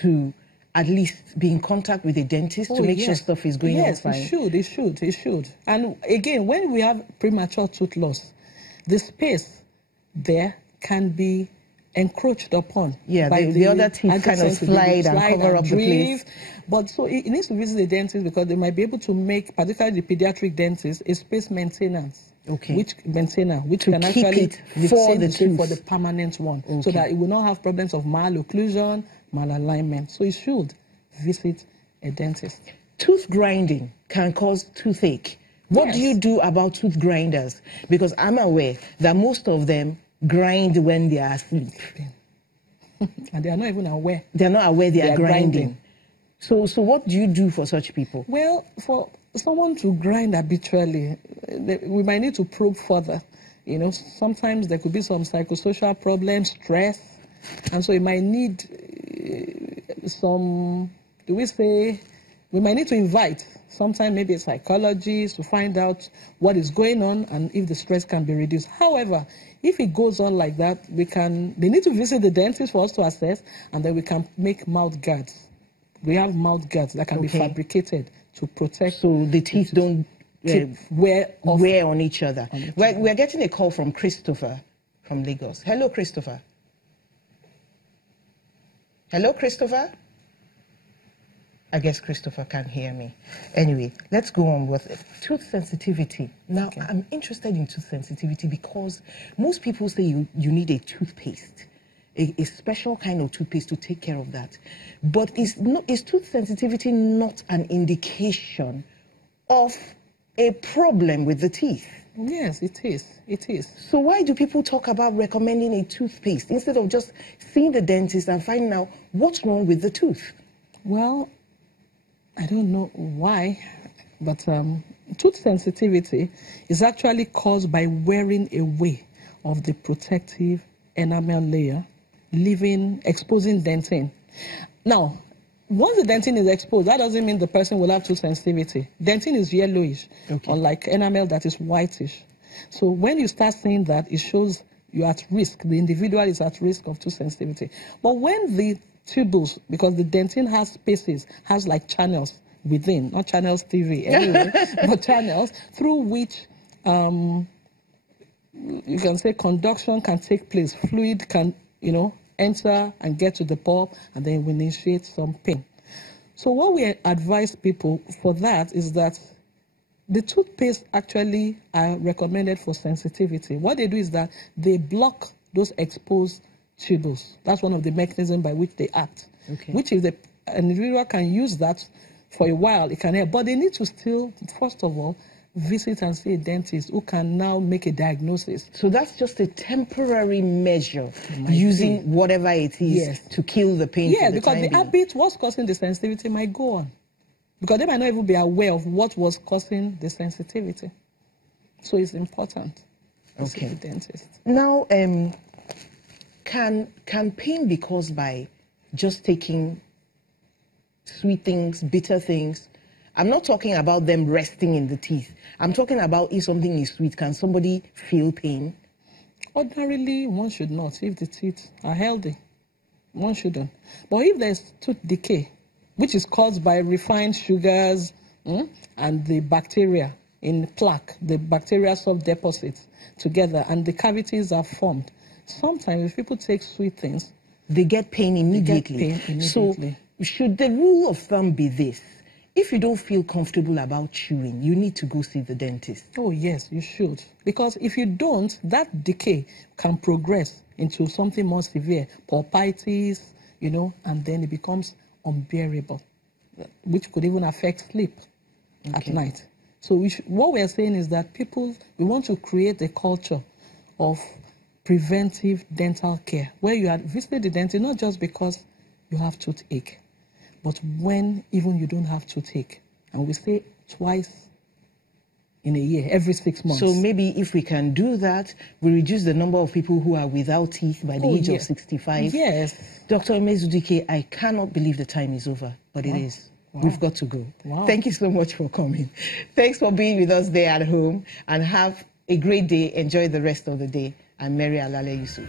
to at least be in contact with a dentist to make sure stuff is going on fine? Yes, it should. And again, when we have premature tooth loss, the space there can be encroached upon. Yeah, by the other teeth kind of slide and cover up the place. But so it needs to visit the dentist because they might be able to make, particularly the pediatric dentist, a space maintenance. Okay. Which to can keep actually it for the tooth, for the permanent one, okay, so that it will not have problems of malocclusion, malalignment. So it should visit a dentist. Tooth grinding can cause toothache. What do you do about tooth grinders? Because I'm aware that most of them grind when they are asleep. And they are not even aware. They are not aware they are grinding. So what do you do for such people? Well, for someone to grind habitually, we might need to probe further. You know, sometimes there could be some psychosocial problems, stress, and so it might need we might need to invite sometimes maybe a psychologist to find out what is going on and if the stress can be reduced. However, if it goes on like that, they need to visit the dentist for us to assess, and then we can make mouth guards. We have mouth guards that can be fabricated to protect. So the teeth don't wear on each other. We're getting a call from Christopher from Lagos. Hello, Christopher. Hello, Christopher. I guess Christopher can't hear me. Anyway, let's go on with it. Tooth sensitivity. Now, I'm interested in tooth sensitivity because most people say you need a toothpaste, a special kind of toothpaste to take care of that. But is tooth sensitivity not an indication of a problem with the teeth? Yes, it is. It is. So why do people talk about recommending a toothpaste instead of just seeing the dentist and finding out what's wrong with the tooth? Well, I don't know why, but tooth sensitivity is actually caused by wearing away of the protective enamel layer, exposing dentin. Now, once the dentin is exposed, that doesn't mean the person will have tooth sensitivity. Dentin is yellowish, unlike enamel that is whitish. So when you start seeing that, it shows you're at risk. The individual is at risk of tooth sensitivity. But when the tubules, because the dentin has spaces, has like channels within, not channels TV anyway, but channels through which you can say conduction can take place. Fluid can, enter and get to the pulp, and then we initiate some pain. So what we advise people for that is that the toothpaste actually are recommended for sensitivity. What they do is that they block those exposed tubules. That's one of the mechanisms by which they act. Which if an individual can use that for a while, it can help. But they need to still, first of all, visit and see a dentist who can now make a diagnosis. So that's just a temporary measure, using whatever it is to kill the pain. Yeah, because the habit, what's causing the sensitivity might go on. Because they might not even be aware of what was causing the sensitivity. So it's important to see the dentist. Now, can pain be caused by just taking sweet things, bitter things? I'm not talking about them resting in the teeth. I'm talking about if something is sweet, can somebody feel pain? Ordinarily, one should not. If the teeth are healthy, one shouldn't. But if there's tooth decay, which is caused by refined sugars and the bacteria in plaque, the bacteria sub-deposits together, and the cavities are formed, sometimes if people take sweet things, they get pain immediately. So should the rule of thumb be this? If you don't feel comfortable about chewing, you need to go see the dentist. Oh, yes, you should. Because if you don't, that decay can progress into something more severe, pulpitis, and then it becomes unbearable, which could even affect sleep at night. So what we're saying is that we want to create a culture of preventive dental care, where you visit the dentist not just because you have toothache, but when even you don't have toothache. And we say twice in a year, every 6 months. So maybe if we can do that, we reduce the number of people who are without teeth by the age of 65. Yes. Dr. Emezudike, I cannot believe the time is over, but it is. We've got to go. Thank you so much for coming. Thanks for being with us there at home, and have a great day. Enjoy the rest of the day. I'm Mary Alale Yusuf.